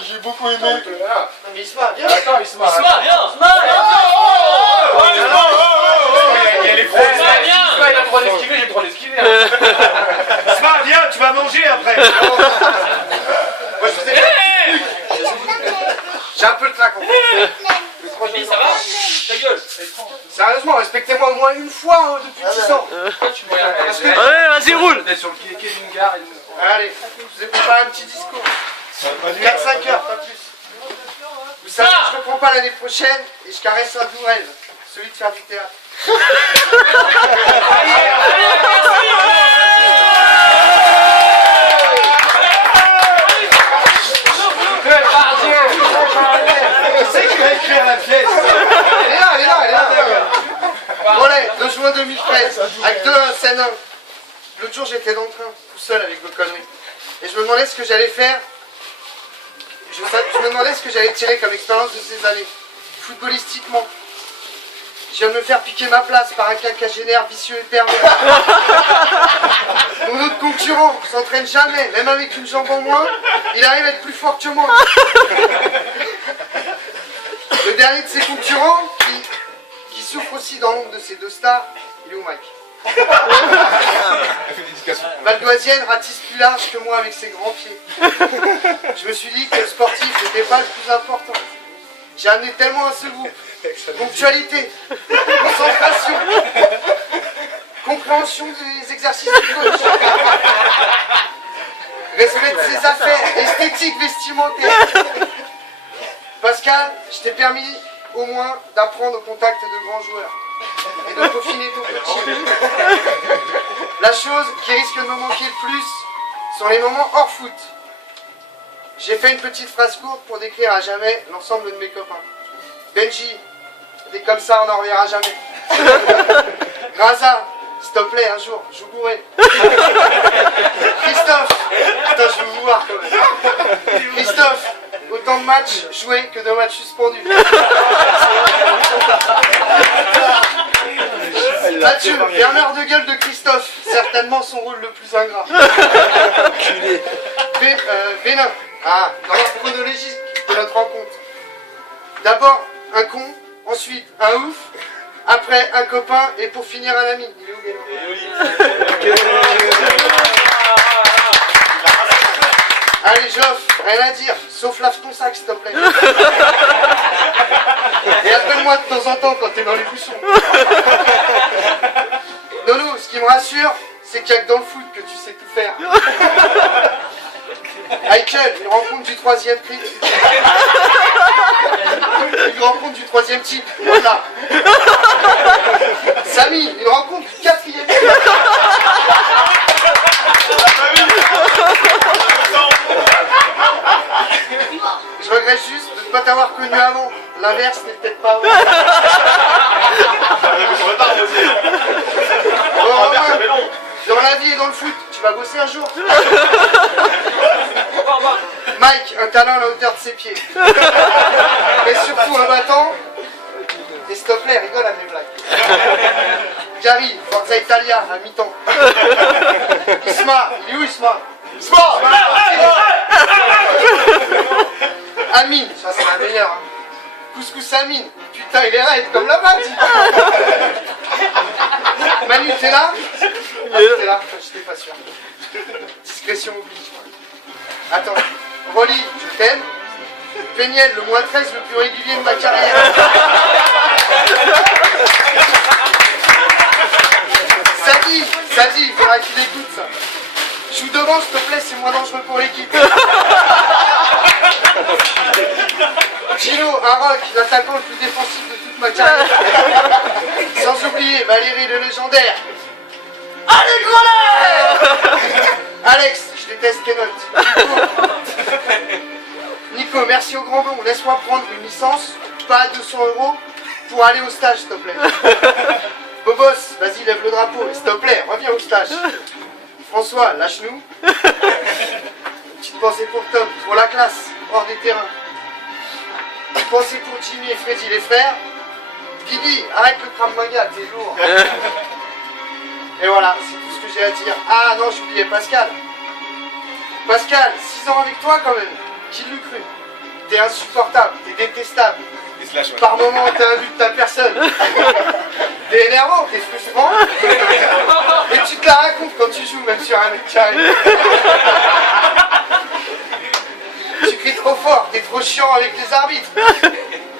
J'ai beaucoup aimé. Mais Isma, viens. Attends, Isma, viens. il y a les pros. Isma, il a le droit d'esquiver, j'ai le droit d'esquiver. Isma, viens, tu vas manger après. Moi, je vous ai... J'ai un peu le trac en fait. Ça va? Ta gueule. Sérieusement, respectez-moi au moins une fois hein, depuis 10 ans. Ouais, vas-y, roule. Sur le quai d'une gare et tout. Allez, je vous ai préparé un petit discours. 4-5 heures, pas plus. Vous savez, je ne reprends pas l'année prochaine et je caresse un doux rêve, celui de faire du théâtre. C'est qui va écrire la pièce? Elle est là. Bon allez, 2 juin 2013, acte 1, scène 1. L'autre jour j'étais dans le train, tout seul avec vos conneries. Et je me demandais ce que j'allais faire. Je me demandais ce que j'allais tirer comme expérience de ces années. Footballistiquement. Je viens de me faire piquer ma place par un quinquagénaire vicieux et pervers. Mon autre concurrent s'entraîne jamais, même avec une jambe en moins, il arrive à être plus fort que moi. Le dernier de ses concurrents, qui souffre aussi dans l'ombre de ces 2 stars, il est où Mike? Valdoisienne ratisse plus large que moi avec ses grands pieds. Je me suis dit que le sportif n'était pas le plus important. J'ai amené tellement un seul groupe. Ponctualité, concentration, compréhension des exercices du coach, respect de ses affaires, esthétique vestimentaire. Pascal, je t'ai permis au moins d'apprendre au contact de grands joueurs et de peaufiner ton petit. La chose qui risque de me manquer le plus sont les moments hors foot. J'ai fait une petite phrase courte pour décrire à jamais l'ensemble de mes copains. Benji, des comme ça on n'en reverra jamais. Graza, s'il te plaît un jour, joue bourré. Christophe, putain je veux vous voir quand même. Christophe, autant de matchs joués que de matchs suspendus. Mathieu, Bernard de gueule de Christophe, certainement son rôle le plus ingrat. Bénin, dans l'ordre chronologique de notre rencontre. D'abord un con, ensuite un ouf, après un copain et pour finir un ami. Il est où Bénin? Allez Joff, rien à dire, sauf lave ton sac s'il te plaît. Et appelle-moi de temps en temps quand t'es dans les bouchons. Nono, ce qui me rassure, c'est qu'il n'y a que dans le foot que tu sais tout faire. Michael, une rencontre du 3e tri. Une rencontre du 3e type. Voilà. Samy, une rencontre du 4e type. Je regrette juste de ne pas t'avoir connu avant. L'inverse n'est peut-être pas vrai. Dans la vie et dans le foot, tu vas bosser un jour. Mike, un talent à la hauteur de ses pieds. Mais surtout un battant. Et s'il te plaît, rigole à mes blagues. Gary, Forza Italia, à mi-temps. Isma, il est où Isma? Isma, Amine, ça c'est la meilleure. Hein. Couscous Amine, putain il est raide comme la batte. Manu, t'es là? Ah, t'es là, j'étais pas sûr. Discrétion oblige. Attends, Rolly, je t'aime. Péniel, le moins 13 le plus régulier de ma carrière. Sadi, il faudra qu'il écoute ça. Joue devant s'il te plaît, c'est moins dangereux pour l'équipe. Gino, un rock, l'attaquant le plus défensif de toute ma carrière. Sans oublier Valérie le légendaire. Allez, Grolet! Alex, je déteste Kenote. Nico, merci au grand don. Laisse-moi prendre une licence, pas à 200 € pour aller au stage, s'il te plaît. Bobos, vas-y, lève le drapeau, s'il te plaît, reviens au stage. François, lâche-nous. Petite pensée pour Tom, pour la classe, hors des terrains. Petite pensée pour Jimmy et Freddy, les frères. Guigui, arrête le Krav Maga, t'es lourd. Et voilà, c'est tout ce que j'ai à dire. Ah non, j'oubliais Pascal. Pascal, 6 ans avec toi quand même. Qui l'eût cru? T'es insupportable, t'es détestable. Il se lâche, ouais. Par moments, t'es un but de ta personne. T'es énervant, t'es frustrant. Et tu te la racontes quand tu joues, même sur un mec qui arrive. Tu cries trop fort, t'es trop chiant avec les arbitres.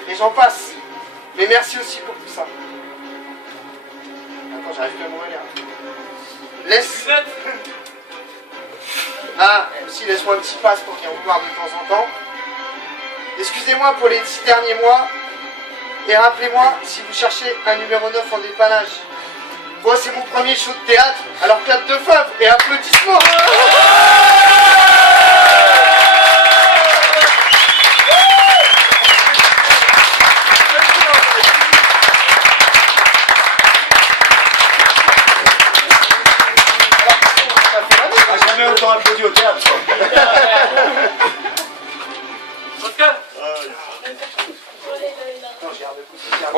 Et j'en passe. Mais merci aussi pour tout ça. Attends, j'arrive plus à me relire. Laisse. Ah, aussi laisse-moi un petit passe pour venir vous voir de temps en temps. Excusez-moi pour les 10 derniers mois. Et rappelez-moi si vous cherchez un numéro 9 en dépannage. Moi, c'est mon premier show de théâtre. Alors clap de fave et applaudissements. Jamais autant applaudi au théâtre.